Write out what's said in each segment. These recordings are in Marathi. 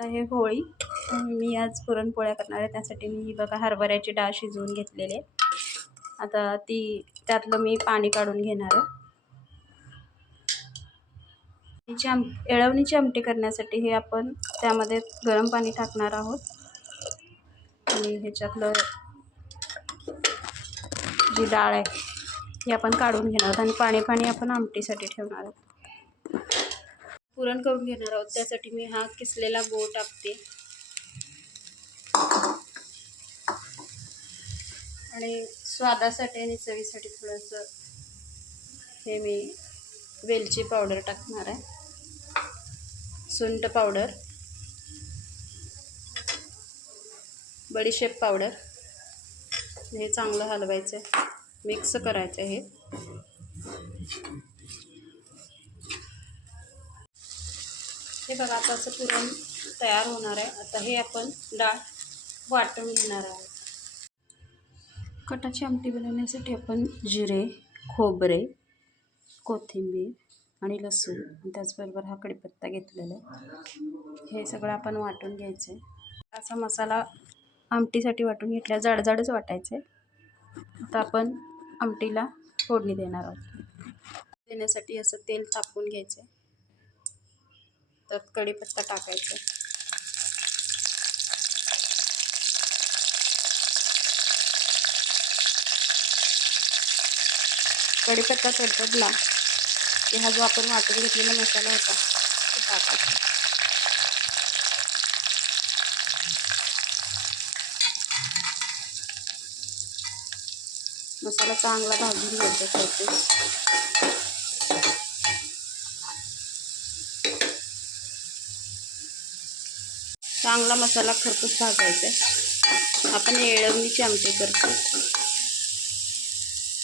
आहे होळी. मी आज पुरणपोळ्या करणार आहे. त्यासाठी मी बघा हरभऱ्याची डाळ शिजवून घेतलेली आहे. आता त्यातलं मी पाणी काढून घेणार आहे. येळवणीची आमटी करण्यासाठी हे आपण त्यामध्ये गरम पाणी टाकणार आहोत आणि ह्याच्यातलं जी डाळ आहे ही आपण काढून घेणार आहोत आणि पाणी आपण आमटीसाठी ठेवणार आहोत. पुरण करून घेणार आहोत. त्यासाठी मी हा किसलेला गूळ टाकते आणि स्वादासाठी आणि चवीसाठी थोडंसं हे मी वेलची पावडर टाकणार आहे, सुंठ पावडर, बडीशेप पावडर. हे चांगलं हलवायचं आहे, मिक्स करायचं आहे. हे बघा आता असं पुरण तयार होणार आहे. आता हे आपण डाळ वाटून घेणार आहोत. कटाची आमटी बनवण्यासाठी आपण जिरे, खोबरे, कोथिंबीर आणि लसूण आणि त्याचबरोबर हा कढीपत्ता घेतलेला आहे. हे सगळं आपण वाटून घ्यायचं आहे. असा मसाला आमटीसाठी वाटून घेतला, जाडजाडच वाटायचं आहे. आता आपण आमटीला फोडणी देणार आहोत. देण्यासाठी असं तेल तापवून घ्यायचं आहे. त्यात कढीपत्ता टाकायचा. कढीपत्ता तडतडला की हा जो आपण वाटून घेतलेला मसाला होता तो टाकायचा. मसाला चांगला भाजून घ्यायचा खरपूस. चांगला मसाला खरपूस भाजायचा आहे. आपण येळवणीची आमटी करतो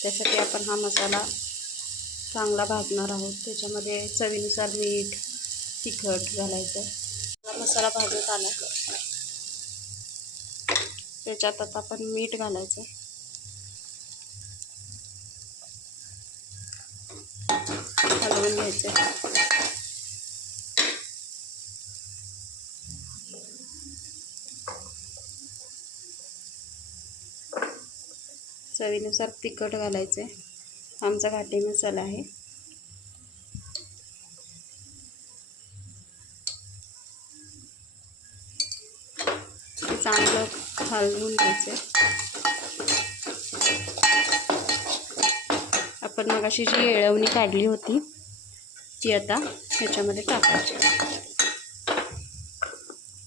त्यासाठी आपण हा मसाला चांगला भाजणार आहोत. त्याच्यामध्ये चवीनुसार मीठ, तिखट घालायचं. मसाला भाजत आला त्याच्यात आता आपण मीठ घालायचं, हलवून घ्यायचं. चवीनुसार तिखट घालायचे. आमचा घाटी मसाला आहे. चांगलं हलवून घ्यायचं. आपण मगाशी जी येळवणी काढली होती ती आता ह्याच्यामध्ये टाकायची.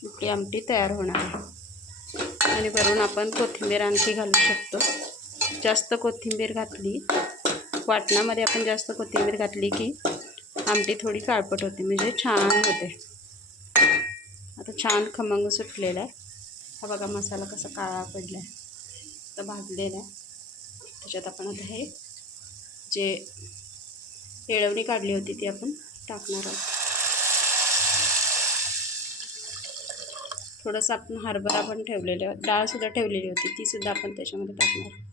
आपली आमटी तयार होणार आहे. आणि वरून आपण कोथिंबीर आणखी घालू शकतो. जास्त कोथिंबीर घातली, वाटणामध्ये आपण जास्त कोथिंबीर घातली की आमटी थोडी काळपट होते, म्हणजे छान होते. आता छान खमंग सुटलेला आहे. हा बघा मसाला कसा काळा पडला आहे, तर भाजलेला आहे. त्याच्यात आपण आता हे जे येळवणी काढली होती ती आपण टाकणार आहोत. थोडंसं आपण हरभरा पण ठेवलेलं, डाळसुद्धा ठेवलेली होती, तीसुद्धा आपण त्याच्यामध्ये टाकणार.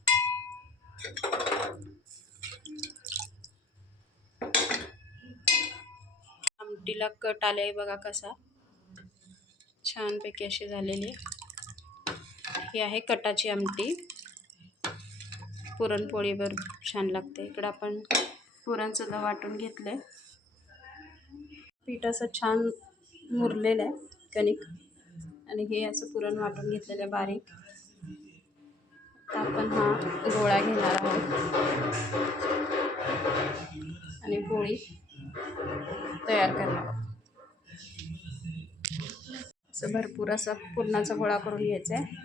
आमटीला कट आले आहे बघा कसा, छानपैकी अशी झालेली. ही आहे कटाची आमटी. पुरणपोळीवर छान लागते. इकडं आपण पुरणसुद्धा वाटून घेतले. पीठ असं छान मुरलेलं आहे कणिक, आणि हे असं पुरण वाटून घेतलेलं आहे बारीक. आता आपण हा गोळा घेणार आहोत आणि पोळी तयार करणार आहोत. असं भरपूर असा पुरणाचा गोळा करून घ्यायचा आहे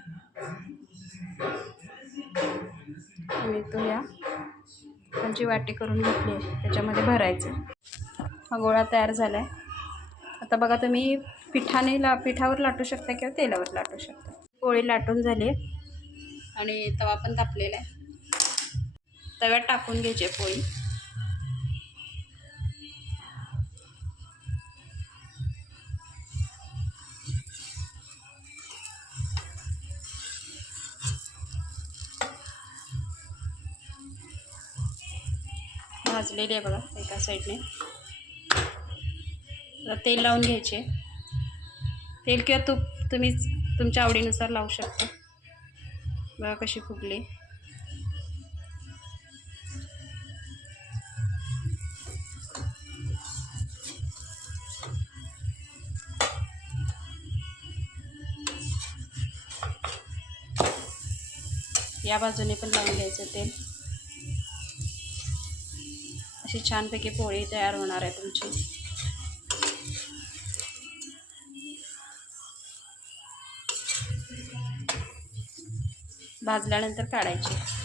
आणि तो या आपण जी वाटी करून घेतली आहे त्याच्यामध्ये भरायचं. हा गोळा तयार झाला आहे. आता बघा तुम्ही पिठावर लाटू शकता किंवा तेलावर लाटू शकता. पोळी लाटून झाली आणि तवा पण तापलेला आहे. तव्यात टाकून घ्यायची पोळी. भाजलेली आहे बघा एका साईडने. तेल लावून घ्यायचे. तेल किंवा तूप तुम्ही तुमच्या आवडीनुसार लावू शकता. बघा कशी फुगली. या बाजूने पण लावून घ्यायचं तेल. अशी छानपैकी पोळी तयार होणार आहे तुमची. भाजल्यानंतर काढायची.